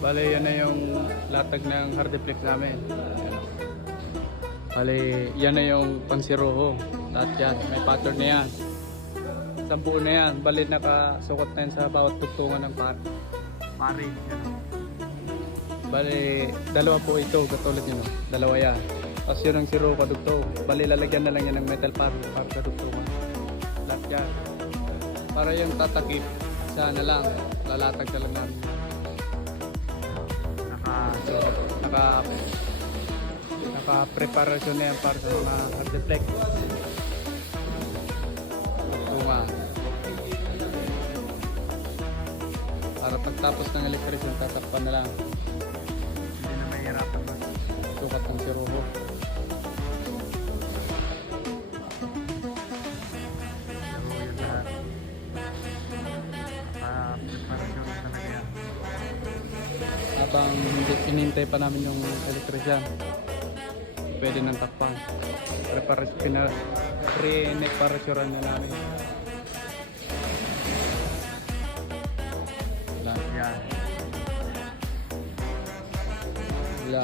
Bale, yan na yung latag ng hardiplex namin. Bale, yan na yung pansiroho. Lahat yan. May pattern na yan. Buo na yan. Bale, nakasukat na yan sa bawat tugtungan ng par pari. Yan. Bale, dalawa po ito. Katulad yun. Dalawa yan. Tapos yun ang siro kadugtong. Bale, lalagyan na lang yan ng metal par para sa dugtungan. Lahat yan. Para yung tatakip, isa na lang. Lalatag na lang namin. Naka, naka preparasyon na yan para sa mga hard deflect. Tunga. Para pagtapos ng electrician, tatakpan na lang. Hindi na mahirapan sukat ng siruho. Habang hindi inintay pa namin yung electrician, pwede nang takpan. Pre-preparasyonan na namin. Wala. Yan. Wala.